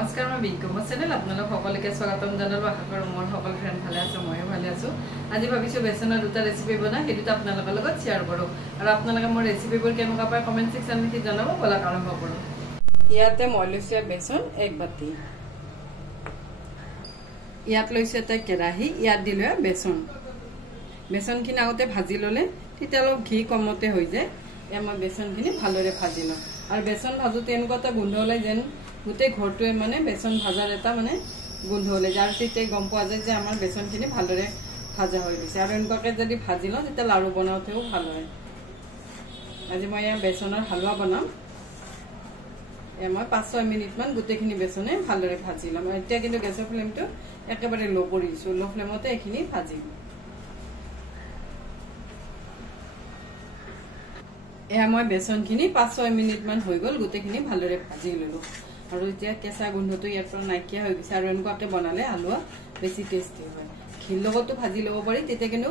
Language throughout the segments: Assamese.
নমস্কাৰ মই বিকমৰ চেনেল আপোনালোক সকলোকে স্বাগতম জনালো আশা কৰো মোৰ সকলো ফ্ৰেণ্ড ভালে আছে ময়ো ভালে আছো আজি ভাবিছো বেচনৰ দুটা ৰেচিপি বনাই হেতুটা আপোনালোকৰ লগত শেয়াৰ কৰো আৰু আপোনালোকে মোৰ ৰেচিপিবোৰ কেনেকুৱা পায় কমেন্ট সেকশনত লিখি জনাব বলা আৰম্ভ কৰো ইয়াতে মই লৈছো বেচন এক বাটি ইয়াত লৈছো এটা কেৰাহী ইয়াত দিলে বেচনখিনি আগতে ভাজি ললে তেতিয়া অলপ ঘি কমতে হৈ যায় মই বেচনখিনি ভালৰে ভাজি লম আৰু বেচন ভাজোতে এনেকুৱা গোন্ধ ওলাই যেন গোটে ঘৰটোৱে মানে বেচন ভাজাৰ এটা মানে গোন্ধ ওলাই যাৰ তেতিয়া গম পোৱা যায় যে আমাৰ বেচনখিনি ভালৰে ভাজা হৈ গৈছে আৰু এনেকুৱাকৈ যদি ভাজি লওঁ তেতিয়া লাড়ু বনাওঁতেও ভাল হয় আজি মই ইয়াৰ বেচনৰ হালৱা বনাম মই 5-6 মিনিটমান গোটেইখিনি বেচনে ভালৰে ভাজি লম এতিয়া কিন্তু গেছৰ ফ্লেমটো একেবাৰে লো কৰি দিছোঁ লো ফ্লেমতে এইখিনি ভাজিম এয়া মই বেচনখিনি 5-6 মিনিটমান হৈ গ'ল গোটেইখিনি ভালৰে ভাজি ললো আৰু এতিয়া কেঁচা গোন্ধটো ইয়াৰ পৰা নাইকিয়া হৈ গৈছে আৰু এনেকুৱাকৈ বনালে হালৱা বেছি টেষ্টি হয় ঘিৰ লগতো ভাজি ল'ব পাৰি তেতিয়া কিন্তু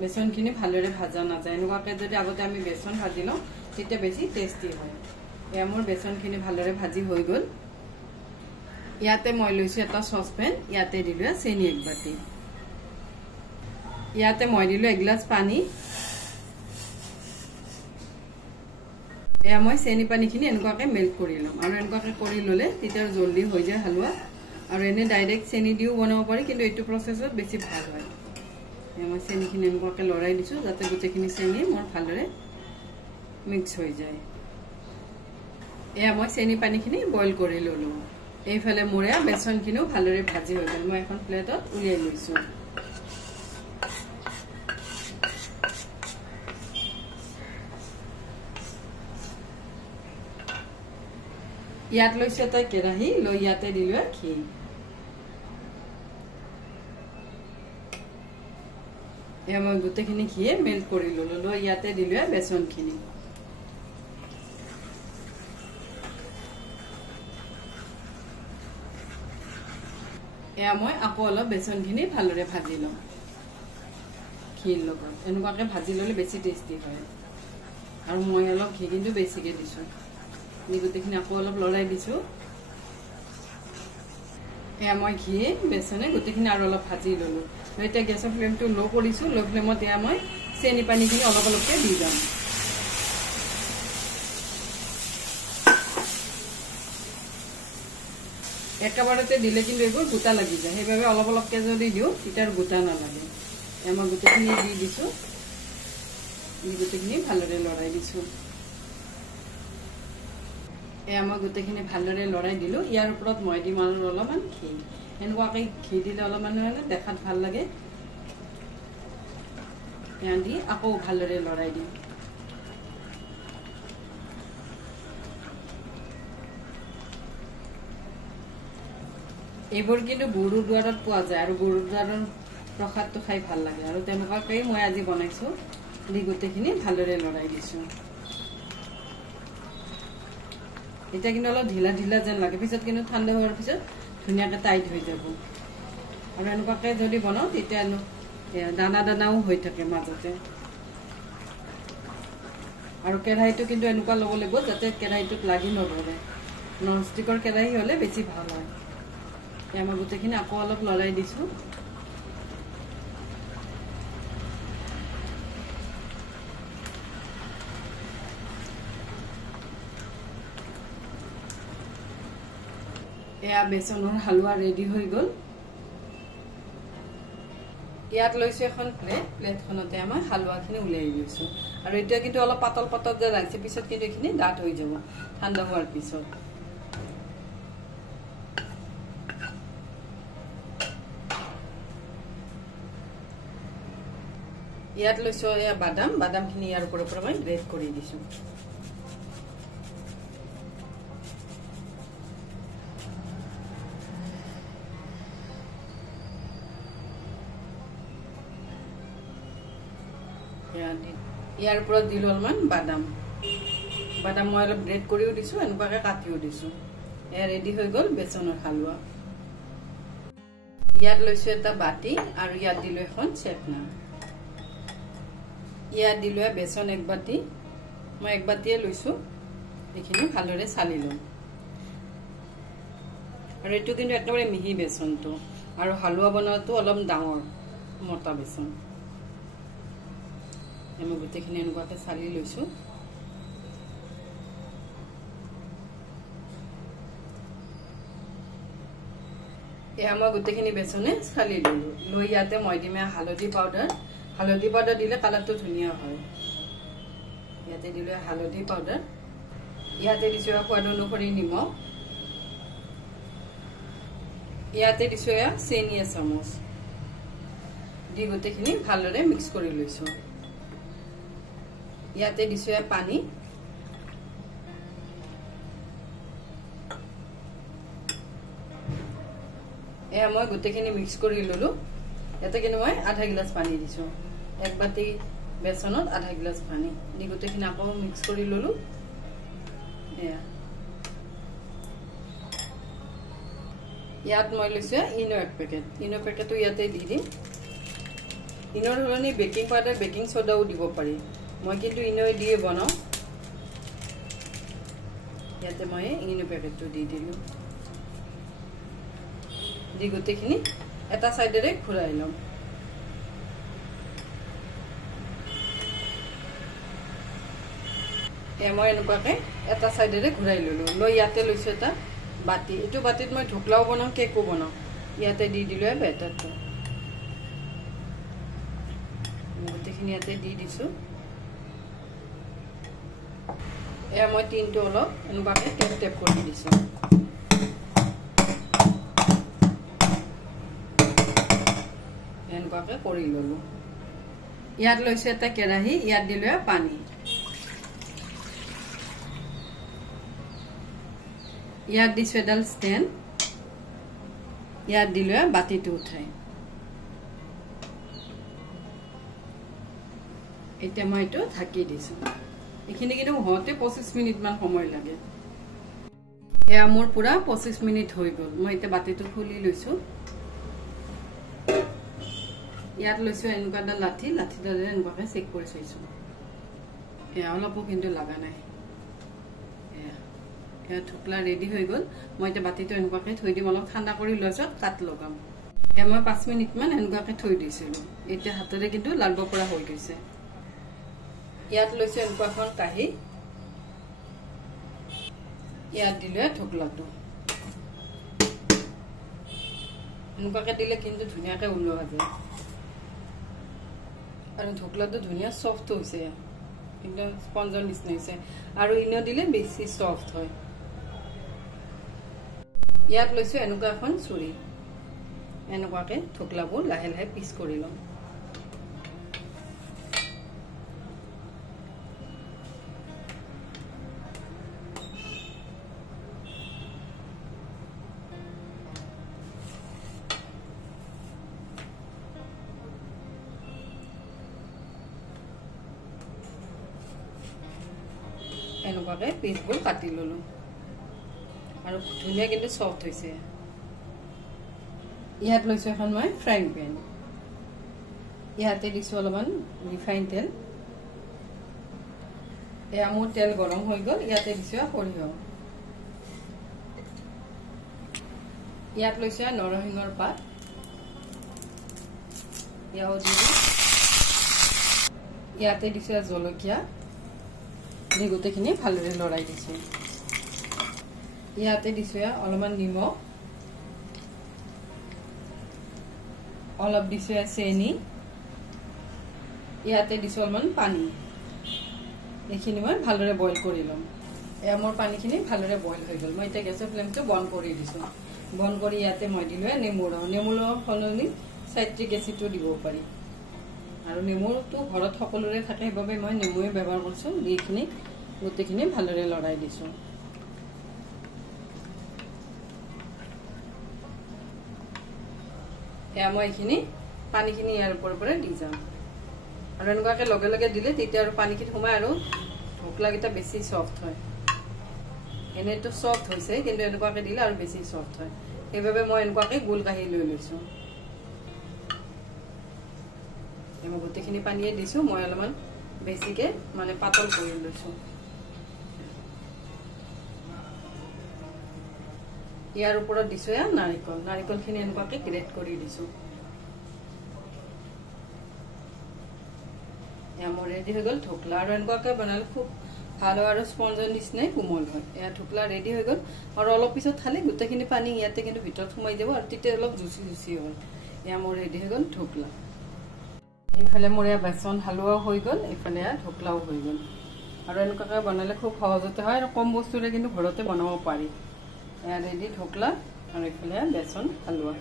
বেচনখিনি ভালৰে ভাজা নাযায় এনেকুৱাকৈ যদি আগতে আমি বেচন ভাজি লওঁ তেতিয়া বেছি টেষ্টি হয় এয়া মোৰ বেচনখিনি ভালৰে ভাজি হৈ গ'ল ইয়াতে মই লৈছোঁ এটা চচপেন ইয়াতে দিলোঁ চেনি এক বাটি ইয়াতে মই দিলোঁ এগিলাচ পানী এয়া মই চেনি পানীখিনি এনেকুৱাকৈ মেল্ট কৰি ল'ম আৰু এনেকুৱাকৈ কৰি ল'লে তেতিয়া জলদি হৈ যায় হালৱা আৰু এনে ডাইৰেক্ট চেনি দিও বনাব পাৰি কিন্তু এইটো প্ৰচেছত বেছি ভাল হয় এয়া মই চেনিখিনি এনেকুৱাকৈ লৰাই দিছোঁ যাতে গোটেইখিনি চেনি মোৰ ভালদৰে মিক্স হৈ যায় এয়া মই চেনি পানীখিনি বইল কৰি ল'লোঁ এইফালে মোৰ এয়া বেচনখিনিও ভালদৰে ভাজি হৈ গ'ল মই এখন প্লেটত উলিয়াই লৈছোঁ ইয়াত লৈছো এটা কেৰাহী লৈ ইয়াতে দিলো ঘি এয়া মই গোটেইখিনি ঘিয়ে মেল্ট কৰি ললো লৈ ইয়াতে দিলো বেচনখিনি এয়া মই আকৌ অলপ বেচনখিনি ভালদৰে ভাজি লম ঘিৰ লগত এনেকুৱাকৈ ভাজি ললে বেছি টেষ্টি হয় আৰু মই অলপ ঘি কিন্তু বেছিকৈ দিছো গোটেইখিনি আকৌ অলপ লৰাই দিছোঁ এয়া মই ঘিয়ে বেচনে গোটেইখিনি আৰু অলপ ভাজি ল'লোঁ এতিয়া গেছৰ ফ্লেমটো লো কৰিছোঁ লো ফ্লেমত এয়া মই চেনি পানীখিনি অলপ অলপকৈ দি যাম একেবাৰতে দিলে কিন্তু এইবোৰ গোটা লাগি যায় সেইবাবে অলপ অলপকৈ যদি দিওঁ তেতিয়া গোটা নালাগে এয়া মই গোটেইখিনি দি দিছোঁ গোটেইখিনি ভালদৰে লৰাই দিছোঁ এয়া মই গোটেইখিনি ভালদৰে লৰাই দিলোঁ ইয়াৰ ওপৰত মই দিম আৰু অলপমান ঘি এনেকুৱাকৈ ঘি দিলে অলপমান দেখাত ভাল লাগে এয়া দি আকৌ ভালদৰে লৰাই দিম এইবোৰ কিন্তু গুৰুদ্বাৰত পোৱা যায় আৰু গুৰুদ্বাৰৰ প্ৰসাদটো খাই ভাল লাগে আৰু তেনেকুৱাকৈ মই আজি বনাইছোঁ দি গোটেইখিনি ভালদৰে লৰাই দিছোঁ এটা কিন্তু অলপ ঢিলা ঢিলা যেন লাগে পিছত কিন্তু ঠাণ্ডা হোৱাৰ পিছত ধুনীয়াকৈ টাইট হৈ যাব আৰু এনেকুৱাকৈ যদি বনাওঁ তেতিয়া দানা দানাও হৈ থাকে মাজতে আৰু কেৰাহীটো কিন্তু এনেকুৱা ল'ব লাগিব যাতে কেৰাহীটোত লাগি নধৰে ননষ্টিকৰ কেৰাহী হ'লে বেছি ভাল হয় এতিয়া মই গোটেইখিনি আকৌ অলপ লৰাই দিছোঁ এয়া বেচনৰ হালৱা ৰেডি হৈ গ'ল ইয়াত লৈছোঁ এখন প্লেটখনতে আমাৰ হালৱাখিনি উলিয়াই লৈছোঁ আৰু এতিয়া কিন্তু অলপ পাতল পাতল যে লাগিছে পিছত কিন্তু এইখিনি ডাঠ হৈ যাব ঠাণ্ডা হোৱাৰ পিছত ইয়াত লৈছোঁ এয়া বাদামখিনি ইয়াৰ ওপৰৰ পৰা মই গ্ৰেট কৰি দিছোঁ ইয়াৰ ওপৰত দিলোঁ অলপমান বাদাম মই অলপ গ্ৰেট কৰিও দিছোঁ এনেকুৱাকৈ কাটিও দিছোঁ এয়া ৰেডি হৈ গ'ল বেচনৰ হালৱা ইয়াত লৈছোঁ এটা বাটি আৰু ইয়াত দিলোঁ এখন চেপনা ইয়াত দিলোঁ বেচন এক বাটি মই এক বাটিয়ে লৈছোঁ এইখিনি ভালদৰে চালি লওঁ আৰু এইটো কিন্তু একেবাৰে মিহি বেচনটো আৰু হালুৱা বনোৱাটো অলপ ডাঙৰ মোটা বেচন আমি গোটেইখিনি এনেকুৱাকৈ চালি লৈছোঁ এয়া মই গোটেইখিনি বেচনে চালি ললোঁ লৈ ইয়াতে মই দিম হালধি পাউডাৰ দিলে কালাৰটো ধুনীয়া হয় ইয়াতে দিলে হালধি পাউডাৰ ইয়াতে দিছোঁ সোৱাদ অনুসৰি নিমখ ইয়াতে দিছোঁ চেনি এচামুচ দি গোটেইখিনি ভালদৰে মিক্স কৰি লৈছোঁ ইয়াতে দিছোঁ পানী এয়া মই গোটেইখিনি মিক্স কৰি ললোঁ ইয়াতে কিন্তু মই আধা গিলাচ পানী দিছোঁ এক বাটি বেচনত আধা গিলাচ পানী দি গোটেইখিনি আকৌ মিক্স কৰি ললোঁ এয়া ইয়াত মই লৈছোঁ ইনো এক পেকেটো ইয়াতে দি দিম ইনোৰ সলনি বেকিং পাউডাৰ বেকিং সোডাও দিব পাৰি মই কিন্তু ইনো দিয়ে বনাওঁ ইয়াতে মই ইনো পেকেটটো দি দিলোঁ দি গোটেইখিনি এটা সাইডেৰে ঘূৰাই লম মই এনেকুৱাকৈ এটা সাইডেৰে ঘূৰাই ললোঁ লৈ ইয়াতে লৈছোঁ এটা বাটি এইটো বাটিত মই ঢোকলাও বনাওঁ কেকো বনাওঁ ইয়াতে দি দিলোঁ বেটাৰটো গোটেইখিনি ইয়াতে দি দিছোঁ এয়া মই তিনটো অলপ এনেকুৱাকৈ টেপ কৰি দিছোঁ এনেকুৱাকৈ কৰি ললোঁ ইয়াত লৈছোঁ এটা কেৰাহী ইয়াত দিলোঁ পানী ইয়াত দিছোঁ এডাল ষ্টেণ্ড ইয়াত দিলোঁ বাতিটো উঠাই এতিয়া মই এইটো ঢাকি দিছোঁ এইখিনি কিন্তু হওঁতে 25 মিনিটমান সময় লাগে এয়া মোৰ পুৰা 25 মিনিট হৈ গ'ল মই এতিয়া বাতিটো খুলি লৈছোঁ ইয়াত লৈছোঁ এনেকুৱা এটা লাঠিডালে এনেকুৱাকৈ চেক কৰি চাইছোঁ এয়া অলপো কিন্তু লগা নাই এয়া ঢোকলা ৰেডি হৈ গ'ল মই এতিয়া বাতিটো এনেকুৱাকৈ থৈ দিম অলপ ঠাণ্ডা কৰি লৈছোঁ কাট লগাম এয়া মই 5 মিনিটমান এনেকুৱাকৈ থৈ দিছিলোঁ এতিয়া হাতেৰে কিন্তু লাৰিব পৰা হৈ গৈছে ইয়াত লৈছোঁ এনেকুৱা এখন কাঁহী ইয়াত দিলোঁ ঢোকলাটো এনেকুৱাকৈ দিলে কিন্তু ধুনীয়াকৈ ওলোৱা যায় আৰু ঢোকলাটো ধুনীয়া সফ্ট হৈছে একদম স্পঞ্জৰ নিচিনা হৈছে আৰু ইনো দিলে বেছি সফ্ট হয় ইয়াত লৈছোঁ এনেকুৱা এখন চুৰি এনেকুৱাকৈ ঢোকলাবোৰ লাহে লাহে পিচ কৰি লওঁ এনেকুৱাকৈ পিচবোৰ কাটি ললোঁ আৰু ধুনীয়া কিন্তু সফ্ট হৈছে ইয়াত লৈছোঁ এখন মই ফ্ৰাইং পেন ইয়াতে দিছোঁ অলপমান ৰিফাইন তেল এয়া মোৰ তেল গৰম হৈ গ'ল ইয়াতে দিছোঁ সৰিয়হ ইয়াত লৈছোঁ নৰসিংহৰ পাত ইয়াতে দিছোঁ জলকীয়া দি গোটেইখিনি ভালদৰে লৰাই দিছোঁ ইয়াতে দিছোঁ অলপমান নিমখ অলপ দিছোঁ চেনি ইয়াতে দিছোঁ অলপমান পানী এইখিনি মই ভালদৰে বইল কৰি ল'ম এয়া মোৰ পানীখিনি ভালদৰে বইল হৈ গ'ল মই এতিয়া গেছৰ ফ্লেমটো বন্ধ কৰি দিছোঁ বন্ধ কৰি ইয়াতে মই দিলোঁ নেমুৰ সলনি চাইট্ৰিক এচিডটো দিব পাৰি আৰু নেমুটো ঘৰত সকলোৰে থাকে সেইবাবে মই নেমুৱে ব্যৱহাৰ কৰিছোঁ এইখিনি গোটেইখিনি ভালদৰে লৰাই দিছোঁ এয়া মই এইখিনি পানীখিনি ইয়াৰ ওপৰৰ পৰা দি যাম আৰু এনেকুৱাকৈ লগে লগে দিলে তেতিয়া আৰু পানীখিনি সোমাই আৰু ঢোকলাকেইটা বেছি সফ্ট হয় এনেইতো সফ্ট হৈছে কিন্তু এনেকুৱাকৈ দিলে আৰু বেছি সফ্ট হয় সেইবাবে মই এনেকুৱাকৈ গোল কাঢ়ি লৈ লৈছোঁ মই গোটেইখিনি পানীয়ে দিছোঁ মই অলপমান বেছিকৈ মানে পাতল কৰি লৈছোঁ ইয়াৰ ওপৰত দিছো এয়া নাৰিকলখিনি এনেকুৱাকে গ্ৰেট কৰি দিছো এয়া মোৰ ৰেডি হৈ গ'ল ঢোকলা আৰু এনেকুৱাকে বনালে খুব ভাল হয় আৰু স্পঞ্জৰ নিচিনাই কোমল হয় এয়া ঢোকলা ৰেডি হৈ গ'ল আৰু অলপ পিছত খালি গোটেইখিনি পানী ইয়াতে কিন্তু ভিতৰত সোমাই যাব আৰু তেতিয়া অলপ জুচি জুচি হয় এয়া মোৰ ৰেডি হৈ গ'ল ঢোকলা এইফালে মোৰ এয়া বেচন হালুৱাও হৈ গ'ল এইফালে এয়া ঢোকলাও হৈ গ'ল আৰু এনেকুৱাকে বনালে খুব সহজতে হয় আৰু কম বস্তুৰে কিন্তু ঘৰতে বনাব পাৰি এয়া ৰেডি ঢোকলা আৰু এইফালে বেচন হালুৱা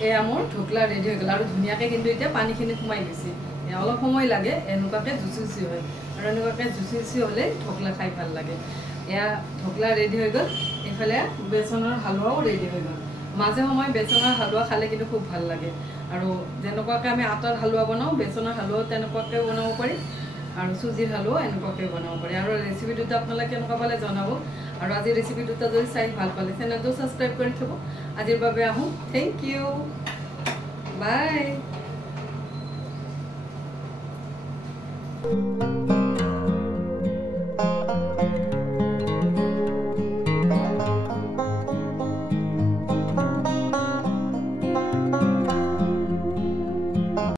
এয়া মোৰ ঢোকলা ৰেডি হৈ গ'ল আৰু ধুনীয়াকে কিন্তু এতিয়া পানীখিনি সোমাই গৈছে অলপ সময় লাগে এনেকুৱাকে জুচি জুচি হয় আৰু এনেকুৱাকে জুচি জুচি হ'লে ঢোকলা খাই ভাল লাগে এয়া ঢোকলা ৰেডি হৈ গ'ল এইফালে বেচনৰ হালুৱাও ৰেডি হৈ গ'ল মাজে সময়ে বেচনৰ হালুৱা খালে কিন্তু খুব ভাল লাগে আৰু যেনেকুৱাকে আমি আটাৰ হালুৱা বনাওঁ বেচনৰ হালুৱাও তেনেকুৱাকে বনাব পাৰি আৰু চুজিৰ হালুৱা এনেকুৱাকে বনাব পাৰি আৰু ৰেচিপি দুটা আপোনালোকে কেনেকুৱা পালে জনাব আৰু আজি ৰেচিপি দুটা যদি চাই ভাল পালে চেনেলটো ছাবস্ক্ৰাইব কৰি থ'ব আজিৰ বাবে আহোঁ থেংক ইউ বাই